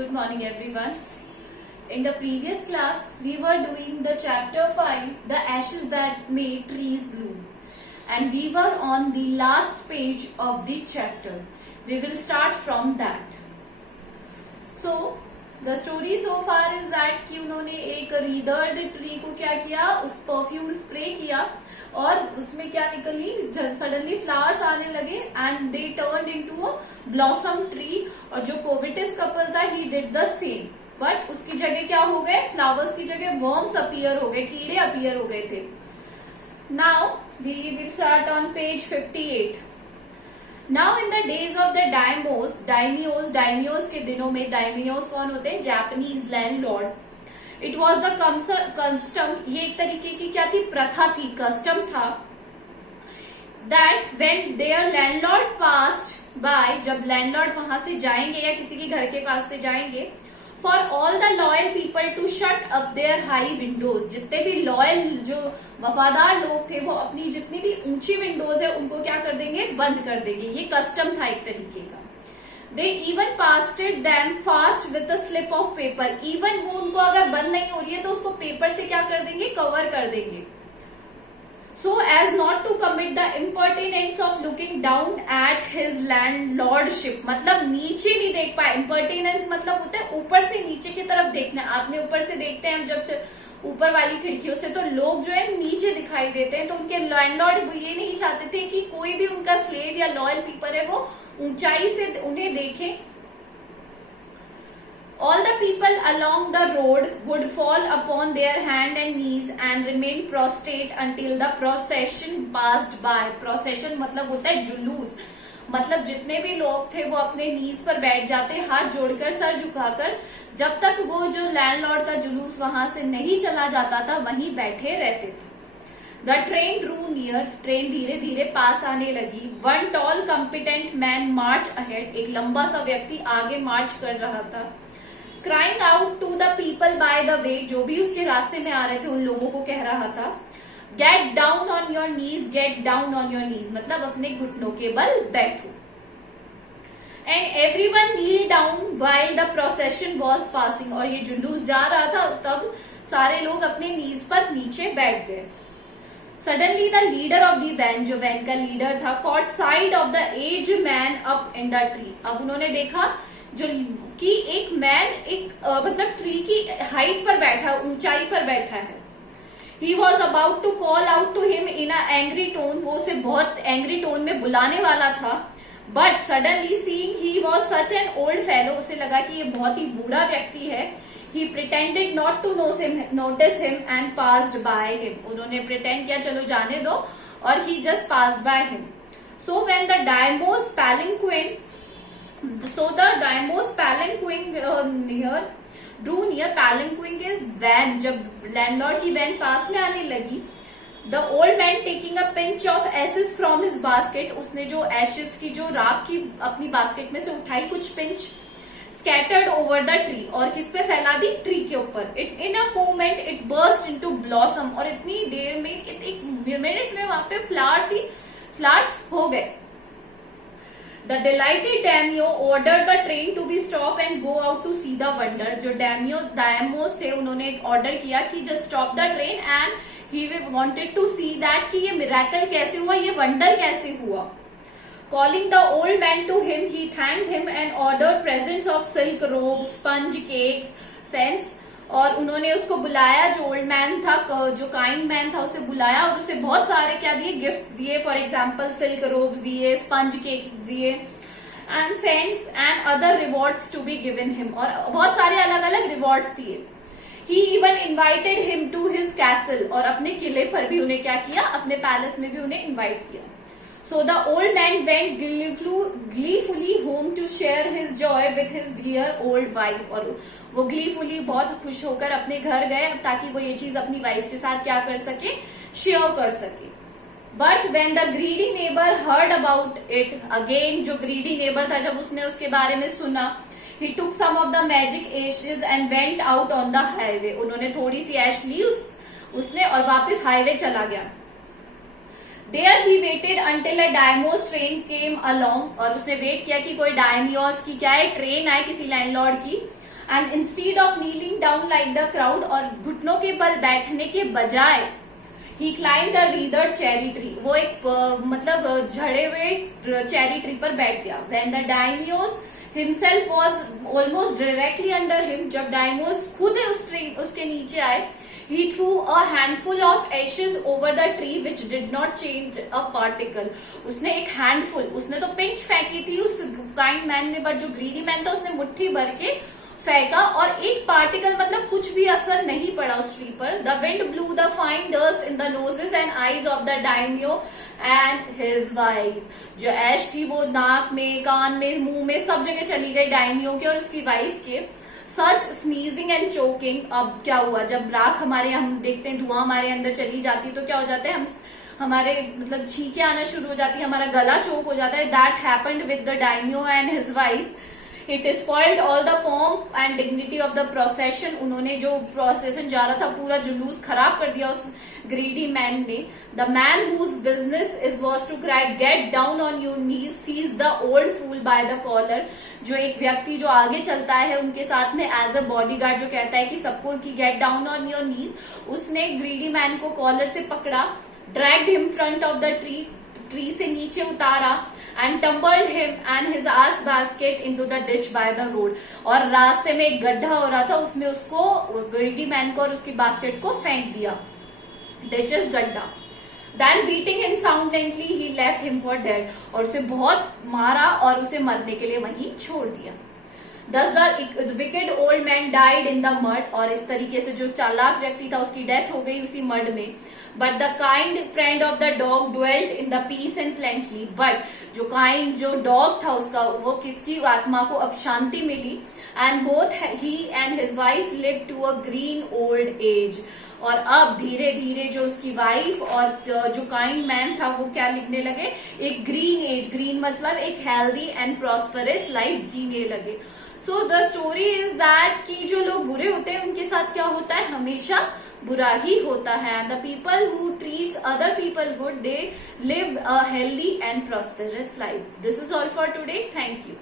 Good morning everyone. In the previous class, we were doing the chapter 5, the ashes that made trees bloom. And we were on the last page of the chapter. We will start from that. So, the story so far is that कि उन्होंने एक रीदर्ड tree को क्या किया, उस perfume spray किया और उसमें क्या निकली, सडनली फ्लावर्स आने लगे and they turned into a blossom tree. और जो कोविटिस कपल था he did the same, but उसकी जगह क्या हो गए, फ्लावर्स की जगह वर्म्स अपीयर हो गए, कीड़े अपीयर हो गए थे. Now we will start on page 58. Now in the days of the daimyos के दिनों में, डायमियोस कौन होते हैं, Japanese landlord. It was the custom, ये एक तरीके की क्या थी, प्रथा थी, कस्टम था, that when there landlord passed by, जब लैंडलॉर्ड वहां से जाएंगे या किसी के घर के पास से जाएंगे, for all the loyal people to shut up there high windows. जितने भी लॉयल, जो वफादार लोग थे, वो अपनी जितनी भी ऊंची विंडोज है उनको क्या कर देंगे, बंद कर देंगे. ये कस्टम था एक तरीके का. They even pasted them fast with a slip of paper. Even वो उनको अगर बंद नहीं हो रही है तो उसको पेपर से क्या कर देंगे, कवर कर देंगे. So as not to commit the impertinence of looking down at his landlordship. मतलब नीचे नहीं देख पाए. impertinence मतलब होता है ऊपर से नीचे की तरफ देखना. आपने ऊपर से देखते हैं हम जब ऊपर वाली खिड़कियों से, तो लोग जो है नीचे दिखाई देते हैं. तो उनके लैंडलॉर्ड वो ये नहीं चाहते थे कि कोई भी उनका स्लेव या लॉयल पीपल है वो ऊंचाई से उन्हें देखे. All the people along the road would fall upon their hand and knees and remain prostrate until the procession passed by. Procession मतलब होता है जुलूस. मतलब जितने भी लोग थे वो अपने नीज पर बैठ जाते, हाथ जोड़कर, सर झुकाकर, जब तक वो जो लैंडलॉर्ड का जुलूस वहां से नहीं चला जाता था वहीं बैठे रहते थे. The train drew near, train धीरे धीरे पास आने लगी. One tall competent man march ahead, एक लंबा सा व्यक्ति आगे मार्च कर रहा था. Crying out to the people by the way, जो भी उसके रास्ते में आ रहे थे उन लोगों को कह रहा था, get down on your knees, get down on your knees, मतलब अपने घुटनों के बल बैठो. And everyone kneel down while the procession was passing, और ये जुलूस जा रहा था तब सारे लोग अपने नीज पर नीचे बैठ गए. Suddenly the leader of the van, जो वैन का लीडर था, caught side of the age man up in the tree. अब उन्होंने देखा जो कि एक मैन मतलब ट्री की हाइट पर बैठा, ऊंचाई पर बैठा है. He was about to call out to him in a angry tone, वो उसे बहुत एंग्री टोन में बुलाने वाला था. But suddenly seeing he was such an old fellow, उसे लगा कि ये बहुत ही बूढ़ा व्यक्ति है. He pretended not to notice him and passed by him. उन्होंने pretend किया, चलो जाने दो, और he just passed by him. So when the Daimos palanquin drew near, palanquin is van, जब लैंडलॉर्ड की वैन पास में आने लगी, the old man taking a pinch of ashes from his basket, उसने जो ashes की, जो राख की अपनी बास्केट में से उठाई कुछ pinch, scattered over the tree, और किस पे फैला दी, ट्री के ऊपर. It in a moment it burst into blossom, और इतनी देर में, एक मिनट में वहां पे फ्लावर्स हो गए. The delighted daimyo ordered the train to be stopped and go out to see the wonder. जो daimyos थे उन्होंने एक ऑर्डर किया कि just stop the train and he wanted to see that कि ये miracle कैसे हुआ, ये wonder कैसे हुआ. Calling the old man to him, he thanked him and ordered presents of silk robes, sponge cakes, fans. और उन्होंने उसको बुलाया, जो ओल्ड मैन था, जो काइंड मैन था, उसे बुलाया और उसे बहुत सारे क्या दिए, गिफ्ट दिए. फॉर एग्जाम्पल सिल्क रोब्स दिए, स्पंज केक दिए, and fans and other rewards to be given him, और बहुत सारे अलग अलग रिवॉर्ड्स दिए. He even invited him to his castle, और अपने किले पर भी उन्हें क्या किया, अपने पैलेस में भी उन्हें इन्वाइट किया. So the old man went gleefully home to share his joy with his dear old wife. और वो gleefully बहुत खुश होकर अपने घर गए ताकि वो ये चीज अपनी वाइफ के साथ क्या कर सके, शेयर कर सके. But when the greedy neighbor heard about it, again जो greedy neighbor था, जब उसने उसके बारे में सुना, he took some of the magic ashes and went out on the highway. उन्होंने थोड़ी सी ऐश ली उसने और वापस हाईवे चला गया. There he waited until a daimyo's train came along, और उसने वेट किया कि कोई डायमियोस की क्या है, ट्रेन आए किसी लैंडलॉर्ड की. And instead of kneeling down like the crowd, और घुटनों के बल बैठने के बजाय ही क्लाइंब द रीदर चेरी ट्री, वो एक मतलब झड़े हुए चेरी ट्री पर बैठ गया. When the daimyos himself was almost directly under him, जब डायमोस खुद उसके नीचे आए, he threw a handful of ashes over the tree which did not change a particle. उसने एक हैंडफुल, उसने तो पिंच फेंकी थी उस काइंड मैन ने, बट जो ग्रीडी मैन था उसने मुट्ठी भर के फेंका और एक पार्टिकल मतलब कुछ भी असर नहीं पड़ा उस ट्री पर. The wind blew the fine dust in the noses and eyes of the daimyo and his wife. जो ऐश थी वो नाक में, कान में, मुंह में, सब जगह चली गई डायमियो के और उसकी वाइफ के. सच स्नीजिंग एंड चोकिंग. अब क्या हुआ, जब राख हमारे, हम देखते हैं धुआं हमारे अंदर चली जाती है तो क्या हो जाता है, हम हमारे मतलब छींके आना शुरू हो जाती है, हमारा गला चोक हो जाता है. That happened with the daimyo and his wife. It spoiled all the pomp and dignity of the procession. उन्होंने जो प्रोसेशन जा रहा था पूरा जुलूस खराब कर दिया उस ग्रीडी मैन ने. The man whose business is was to cry get down on your knees seize the old fool by the collar. जो एक व्यक्ति जो आगे चलता है उनके साथ में एज अ बॉडीगार्ड, जो कहता है कि सबको की get down on your knees, उसने ग्रीडी मैन को कॉलर से पकड़ा, dragged him front of the tree से नीचे उतारा, and tumbled him and his hares basket into the ditch by the road. और रास्ते में एक गड्ढा हो रहा था, उसमें उसको, ग्रीडी मैन को और उसकी बास्केट को फेंक दिया. डिच इज गड्ढा. Then beating him soundly, he left him for dead. और उसे बहुत मारा और उसे मरने के लिए वहीं छोड़ दिया. Thus the wicked old man died in the mud. और इस तरीके से जो चालाक व्यक्ति था उसकी डेथ हो गई उसी मड में. But the kind friend of the dog dwelt in the peace and plenty. But जो डॉग था उसका, वो किसकी आत्मा को अब शांति मिली. And both he and his wife lived to a green old age. और अब धीरे धीरे जो उसकी वाइफ और जो काइंड मैन था वो क्या लिखने लगे, एक ग्रीन एज. ग्रीन मतलब एक हेल्दी एंड प्रॉस्परस लाइफ जीने लगे. So the story is that कि जो लोग बुरे होते हैं उनके साथ क्या होता है, हमेशा बुरा ही होता है. And the people who treats other people good, they live a healthy and prosperous life. This is all for today. Thank you.